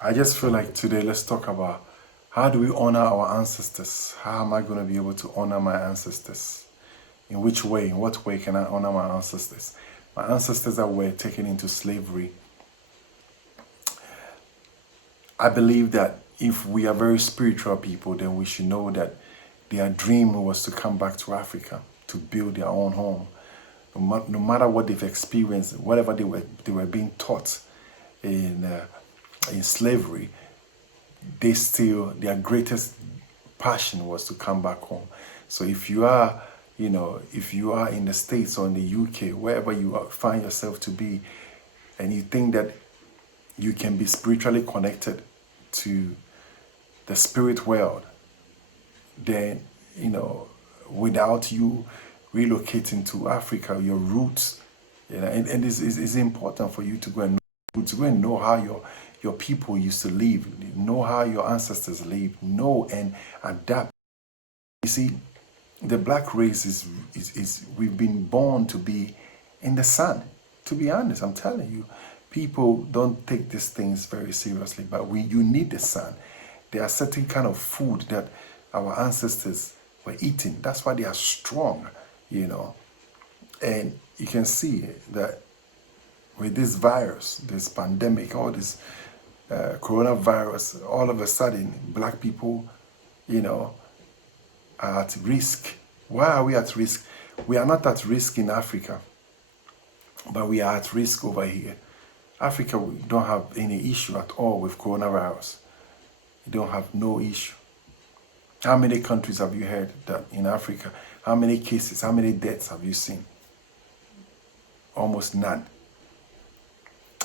I just feel like today let's talk about how do we honor our ancestors? How am I going to be able to honor my ancestors? In which way? In what way can I honor my ancestors? My ancestors that were taken into slavery. I believe that if we are very spiritual people, then we should know that their dream was to come back to Africa to build their own home. No matter what they've experienced, whatever they were being taught in slavery, their greatest passion was to come back home. So if you are, if you are in the States or in the UK, wherever you find yourself to be, and you think that you can be spiritually connected to the spirit world, then, without you relocating to Africa, your roots, and it's important for you to go and know how your people used to live, know how your ancestors lived, know and adapt. You see, the black race is we've been born to be in the sun. To be honest, I'm telling you, people don't take these things very seriously, but you need the sun. There are certain kind of food that our ancestors were eating. That's why they are strong, And you can see that with this virus, this pandemic, all this coronavirus, all of a sudden, black people, are at risk. Why are we at risk? We are not at risk in Africa, but we are at risk over here. Africa, we don't have any issue at all with coronavirus. We don't have no issue. How many countries have you heard that in Africa? How many cases, how many deaths have you seen? Almost none.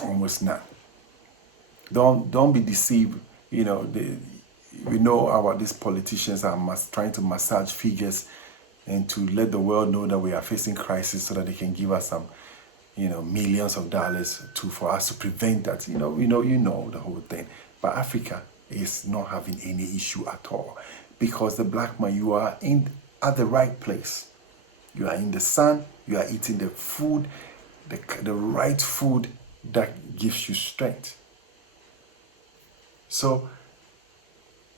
Almost none. Don't be deceived. We know about these politicians are trying to massage figures and to let the world know that we are facing crisis so that they can give us some, millions of dollars for us to prevent that. You know the whole thing. But Africa is not having any issue at all, because the black man, you are at the right place. You are in the sun. You are eating the food, the right food that gives you strength. So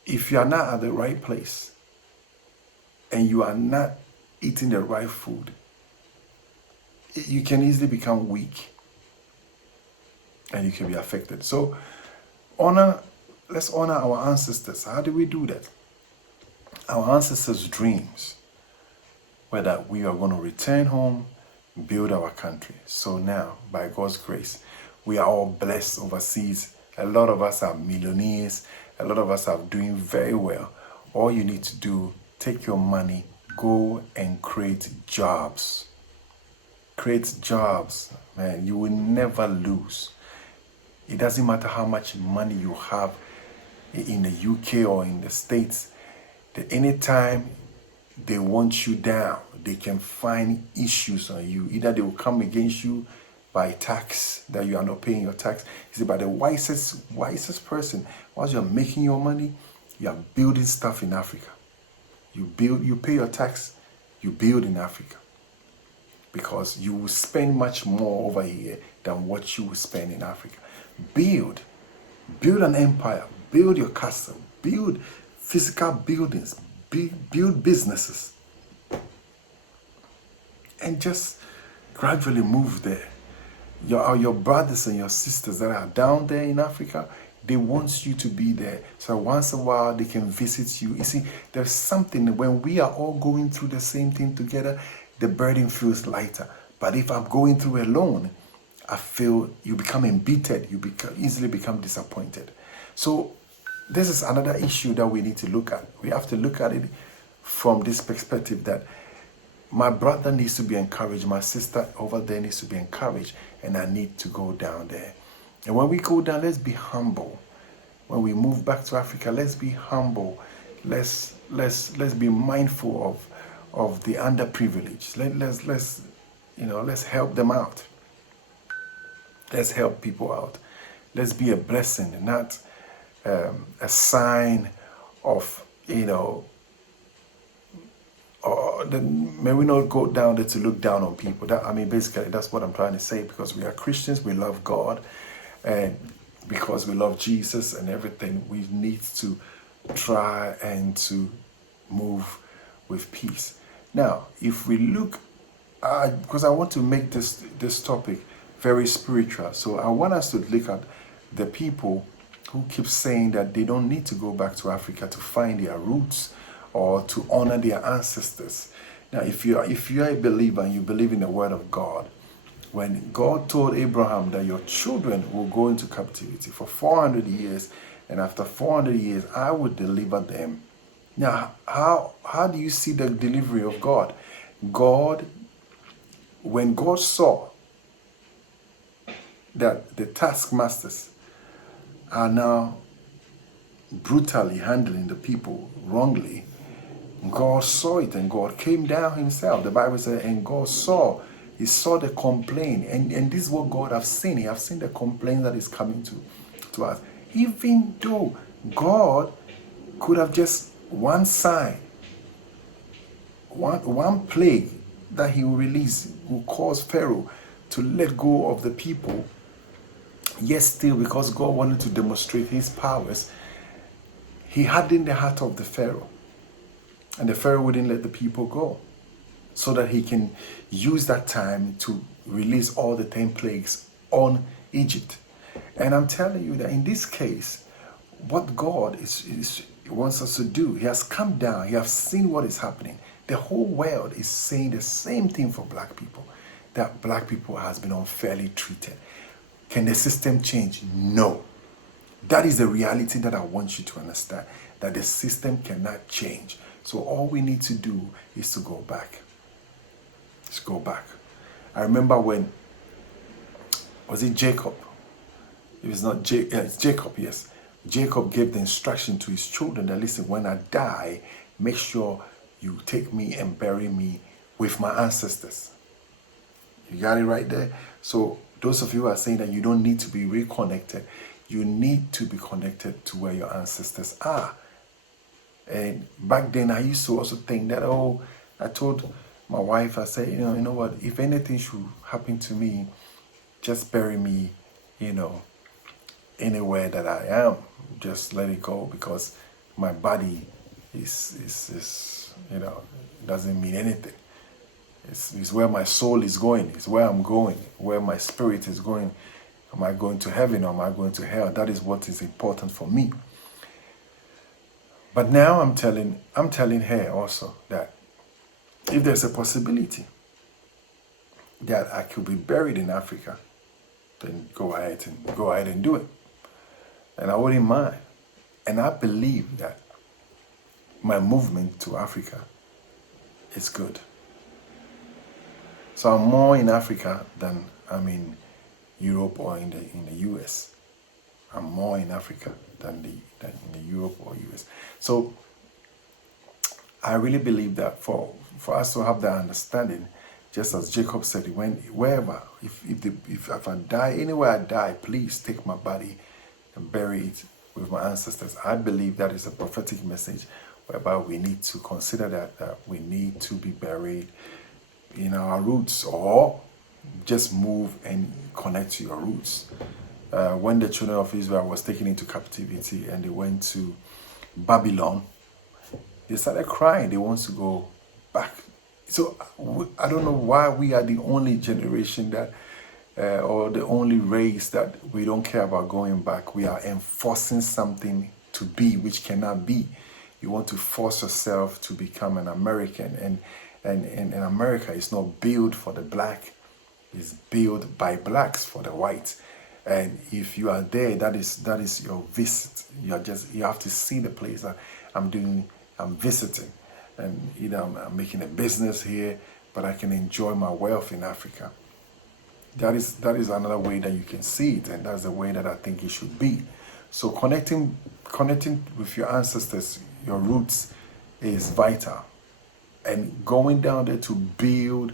if you are not at the right place and you are not eating the right food, you can easily become weak and you can be affected. So let's honor our ancestors. How do we do that? Our ancestors' dreams were that we are going to return home, build our country. So now, by God's grace, we are all blessed overseas. A lot of us are millionaires. A lot of us are doing very well. All you need to do, take your money, go and create jobs. Create jobs, man. You will never lose. It doesn't matter how much money you have in the UK or in the States. That anytime they want you down, they can find issues on you. Either they will come against you by tax, that you are not paying your tax. You see, by the wisest person, once you're making your money, you are building stuff in Africa. You pay your tax, you build in Africa. Because you will spend much more over here than what you will spend in Africa. Build an empire, build your castle, build physical buildings, build businesses. And just gradually move there. Your brothers and your sisters that are down there in Africa, they want you to be there. So once in a while, they can visit you. You see, there's something, when we are all going through the same thing together, the burden feels lighter. But if I'm going through alone, I feel you become embittered. You easily become disappointed. So this is another issue that we need to look at. We have to look at it from this perspective that my brother needs to be encouraged. My sister over there needs to be encouraged. And I need to go down there. And when we go down, let's be humble. When we move back to Africa, let's be humble. Let's be mindful of the underprivileged. Let's help them out. Let's help people out. Let's be a blessing, not a sign of, may we not go down there to look down on people. Basically, that's what I'm trying to say, because we are Christians, we love God, and because we love Jesus and everything, we need to try and to move with peace. Now, if we look, because I want to make this topic very spiritual, so I want us to look at the people who keep saying that they don't need to go back to Africa to find their roots or to honor their ancestors. Now, if you are a believer and you believe in the Word of God, when God told Abraham that your children will go into captivity for 400 years, and after 400 years, I would deliver them. Now, how do you see the delivery of God? When God saw that the taskmasters are now brutally handling the people wrongly, God saw it and God came down himself. The Bible says, and God saw. He saw the complaint. And this is what God has seen. He has seen the complaint that is coming to us. Even though God could have just one sign, one plague that he will release will cause Pharaoh to let go of the people. Yet still, because God wanted to demonstrate his powers, he hardened the heart of the Pharaoh. And the Pharaoh wouldn't let the people go, so that he can use that time to release all the 10 plagues on Egypt. And I'm telling you that in this case, what God wants us to do, he has come down, he has seen what is happening. The whole world is saying the same thing for black people, that black people has been unfairly treated. Can the system change? No. That is the reality that I want you to understand, that the system cannot change. So all we need to do is to go back. Let's go back. I remember when, was it Jacob? If it's not it's Jacob, yes. Jacob gave the instruction to his children that, listen, when I die, make sure you take me and bury me with my ancestors. You got it right there? So those of you who are saying that you don't need to be reconnected, you need to be connected to where your ancestors are. And back then, I used to also think that, I told my wife, I said, you know what, if anything should happen to me, just bury me, anywhere that I am. Just let it go, because my body is doesn't mean anything. It's where my soul is going. It's where I'm going, where my spirit is going. Am I going to heaven or am I going to hell? That is what is important for me. But now I'm telling her also that if there's a possibility that I could be buried in Africa, then go ahead and do it. And I wouldn't mind. And I believe that my movement to Africa is good. So I'm more in Africa than I'm in Europe or in the US. I'm more in Africa than in the Europe or US. So I really believe that for us to have that understanding, just as Jacob said, wherever, if I die, anywhere I die, please take my body and bury it with my ancestors. I believe that is a prophetic message whereby we need to consider that we need to be buried in our roots, or just move and connect to your roots. When the children of Israel was taken into captivity and they went to Babylon, they started crying. They want to go back. So I don't know why we are the only generation that, or the only race that we don't care about going back. We are enforcing something to be which cannot be. You want to force yourself to become an American, and America is not built for the black. It's built by blacks for the whites. And if you are there, that is your visit. You have to see the place that I'm visiting. And I'm making a business here, but I can enjoy my wealth in Africa. That is another way that you can see it, and that's the way that I think it should be. So connecting with your ancestors, your roots, is vital. And going down there to build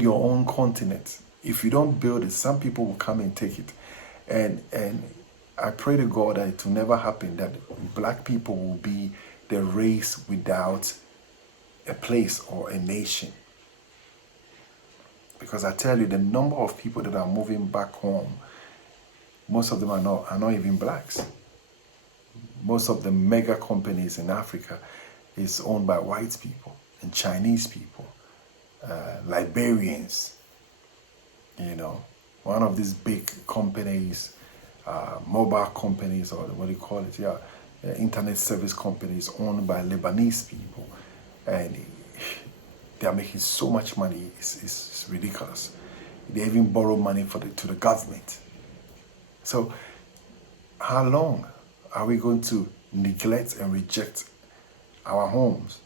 your own continent. If you don't build it, some people will come and take it. And I pray to God that it will never happen, that black people will be the race without a place or a nation. Because I tell you, the number of people that are moving back home most of them are not even blacks. Most of the mega companies in Africa is owned by white people and Chinese people, Liberians. You know, one of these big companies, mobile companies, or what do you call it? Internet service companies owned by Lebanese people, and they are making so much money. It's ridiculous. They even borrow money to the government. So, how long are we going to neglect and reject our homes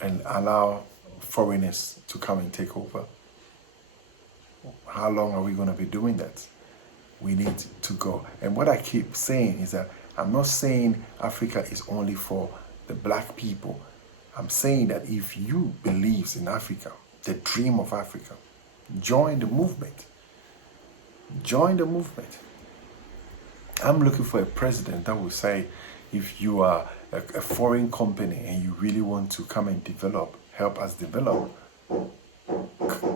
and allow foreigners to come and take over? How long are we going to be doing that? We need to go. And what I keep saying is that I'm not saying Africa is only for the black people. I'm saying that if you believe in Africa, the dream of Africa, join the movement. Join the movement. I'm looking for a president that will say, if you are a foreign company and you really want to come and help us develop,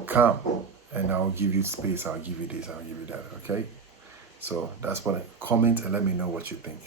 come and I'll give you space, I'll give you this, I'll give you that, okay? So that's what comment and let me know what you think.